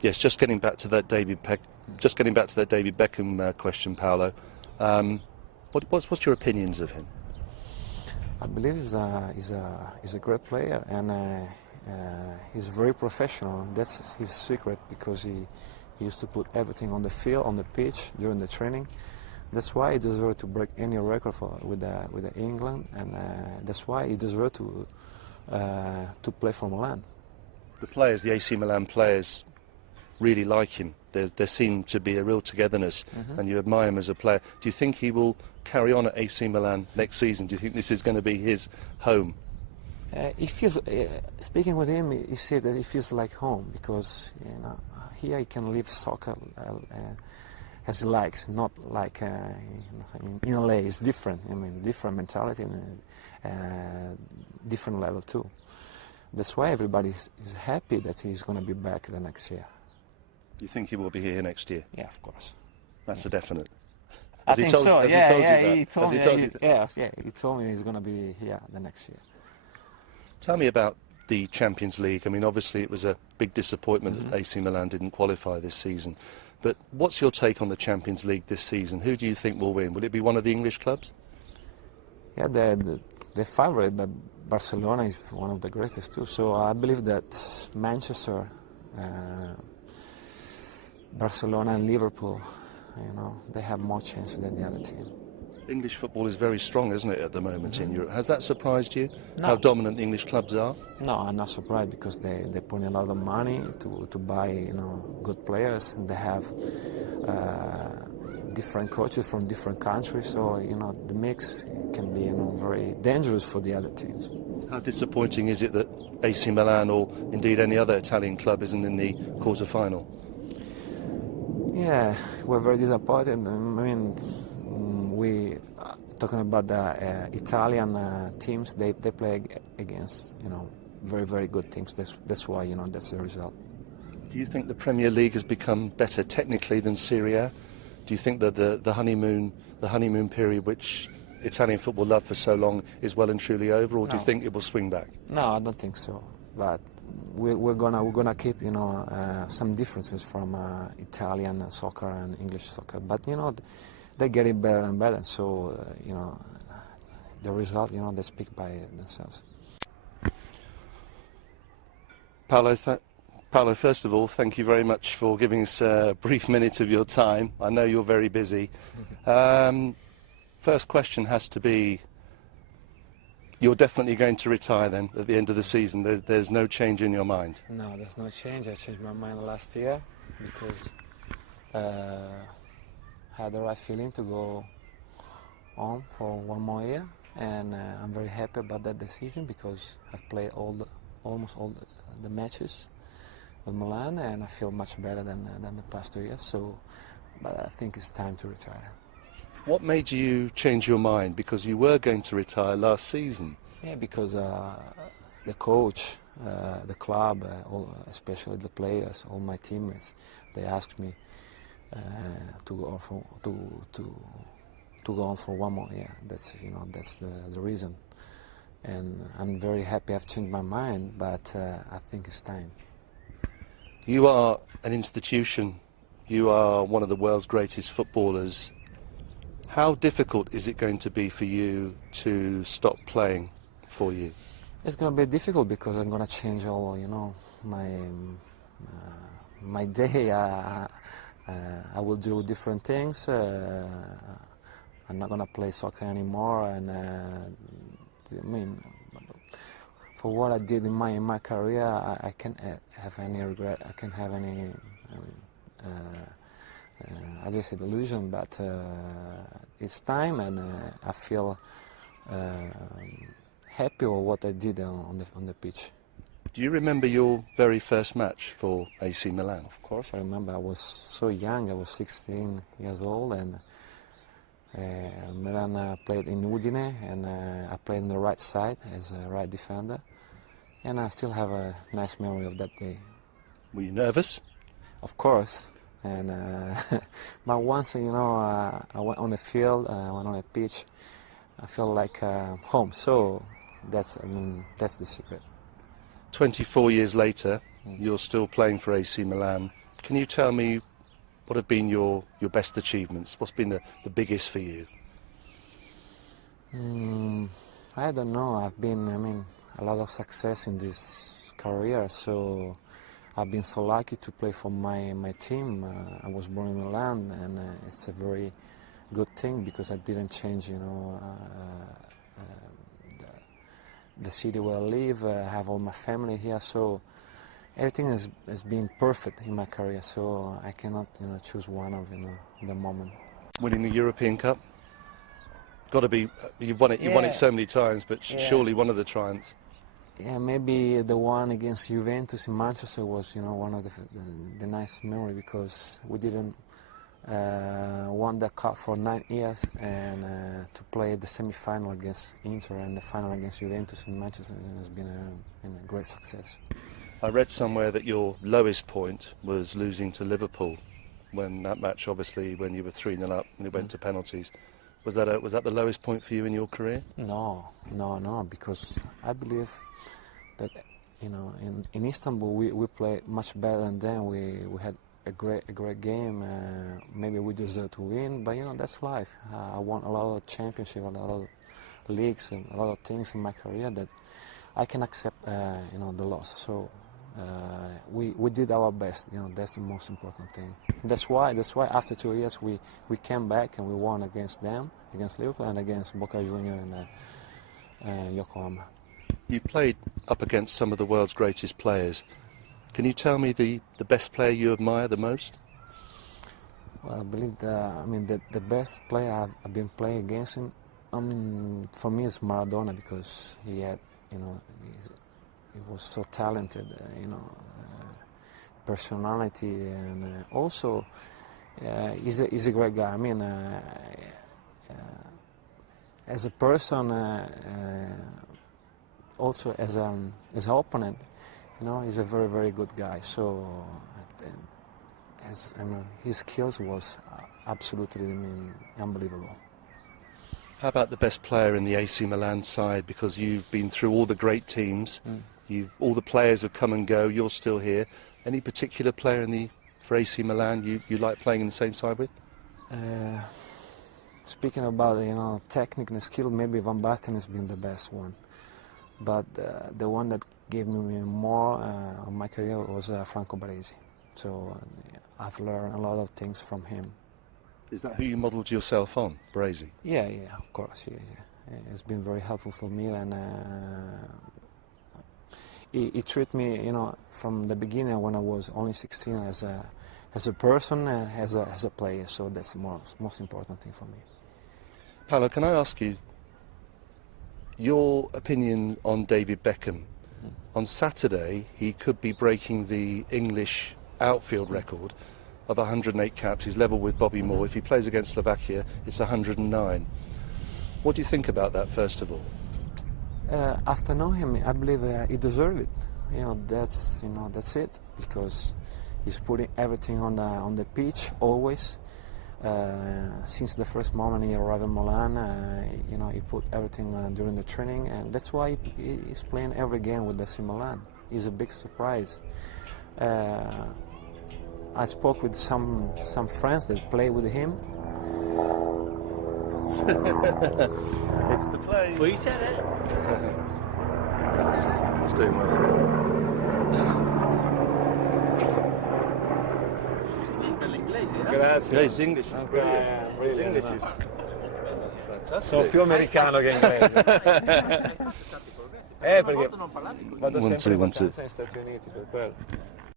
Yes, just getting back to that David Beckham question, Paolo. What's your opinions of him? I believe he's a great player, and he's very professional. That's his secret, because he used to put everything on the field, on the pitch, during the training. That's why he deserves to break any record with England, and that's why he deserves to play for Milan. The players, the AC Milan players, really like him. There seemed to be a real togetherness, and you admire him as a player. Do you think he will carry on at AC Milan next season? Do you think this is going to be his home? He feels, speaking with him, he said that he feels like home, because here he can live soccer as he likes, not like in LA. It's different. I mean, different mentality and different level too. That's why everybody is happy that he's going to be back the next year. Do you think he will be here next year? Yeah, of course. That's a definite. I think so. Yeah, he told me he's going to be here the next year. Tell me about the Champions League. I mean, obviously it was a big disappointment that AC Milan didn't qualify this season. But what's your take on the Champions League this season? Who do you think will win? Will it be one of the English clubs? Yeah, the favorite, but Barcelona is one of the greatest too. So I believe that Manchester, Barcelona and Liverpool, they have more chance than the other team. English football is very strong, isn't it, at the moment in Europe? Has that surprised you, No. how dominant the English clubs are? No, I'm not surprised, because they put in a lot of money to buy good players, and they have different coaches from different countries. So the mix can be very dangerous for the other teams. How disappointing is it that AC Milan, or indeed any other Italian club, isn't in the quarter-final? Yeah, we're very disappointed. I mean, we talking about the Italian teams. They play against very, very good teams. That's why that's the result. Do you think the Premier League has become better technically than Serie A? Do you think that the honeymoon period, which Italian football loved for so long, is well and truly over, or do you think it will swing back? No, I don't think so. But we're gonna keep some differences from Italian soccer and English soccer. But they're getting better and better. So the results they speak by themselves. Paolo, first of all, thank you very much for giving us a brief minute of your time. I know you're very busy. First question has to be, you're definitely going to retire then at the end of the season. There's no change in your mind? No, there's no change. I changed my mind last year because I had the right feeling to go on for one more year, and I'm very happy about that decision, because I've played almost all the matches with Milan, and I feel much better than the past 2 years. So, but I think it's time to retire. What made you change your mind? Because you were going to retire last season. Yeah, because the coach, the club, especially the players, all my teammates, they asked me to go on for one more year. That's the reason, and I'm very happy I've changed my mind. But I think it's time. You are an institution. You are one of the world's greatest footballers. How difficult is it going to be for you to stop playing for you? It's going to be difficult, because I'm going to change all, my day. I will do different things. I'm not going to play soccer anymore, and I mean, for what I did in my career, I can't have any regret. I can't have any. I just say delusion, but it's time, and I feel happy with what I did on the pitch. Do you remember your very first match for AC Milan? Of course, I remember. I was so young. I was 16 years old, and Milan played in Udine, and I played on the right side as a right defender, and I still have a nice memory of that day. Were you nervous? Of course. And but once I went on the field, I went on a pitch, I feel like home. So that's the secret. 24 years later, You're still playing for AC Milan. Can you tell me what have been your best achievements? What's been the biggest for you? I don't know. I've been, a lot of success in this career, so I've been so lucky to play for my team. I was born in Milan, and it's a very good thing because I didn't change, the city where I live. I have all my family here, so everything has been perfect in my career. So I cannot, choose one of the moment. Winning the European Cup, got to be. You've won it. You've won it so many times, but surely one of the triumphs. Yeah, maybe the one against Juventus in Manchester was, one of the nice memory because we didn't won the cup for 9 years, and to play the semi-final against Inter and the final against Juventus in Manchester has been a great success. I read somewhere that your lowest point was losing to Liverpool when that match, obviously, when you were 3-0 up and it went to penalties. Was that the lowest point for you in your career? No, because I believe that in Istanbul we played much better than them. We had a great game. Maybe we deserve to win, but that's life. I won a lot of championships, a lot of leagues, and a lot of things in my career that I can accept. The loss. So we did our best. That's the most important thing. That's why after 2 years we came back and we won against them, against Liverpool, and against Boca Juniors and Yokohama. You played up against some of the world's greatest players. Can you tell me the best player you admire the most? Well, I believe the best player I've been playing against him. For me, it's Maradona because he had, he was so talented, personality, and also he's a great guy. As a person, also as an opponent, he's a very, very good guy. So his skills was absolutely unbelievable. How about the best player in the AC Milan side? Because you've been through all the great teams, all the players have come and go, you're still here. Any particular player for AC Milan you like playing in the same side with? Speaking about technique and skill, maybe Van Basten has been the best one. But the one that gave me more on my career was Franco Baresi. So I've learned a lot of things from him. Is that who you modelled yourself on, Baresi? Yeah, of course. Yeah. It's been very helpful for me, and he treated me, from the beginning when I was only 16 as a person and as a player. So that's the most important thing for me. Paolo, can I ask you your opinion on David Beckham? On Saturday, he could be breaking the English outfield record of 108 caps. He's level with Bobby Moore. If he plays against Slovakia, it's 109. What do you think about that, first of all? After knowing him, I believe he deserves it. That's it, because he's putting everything on the pitch always. Since the first moment he arrived in Milan, he put everything during the training, and that's why he's playing every game with AC Milan. He's a big surprise. I spoke with some friends that play with him. It's the play. Well, you said it. He's doing well. Grazie. Yeah, his English is brilliant. His English is fantastic. Sono più americano che inglese. Perché vado sempre in vacanza negli Stati Uniti, per quello.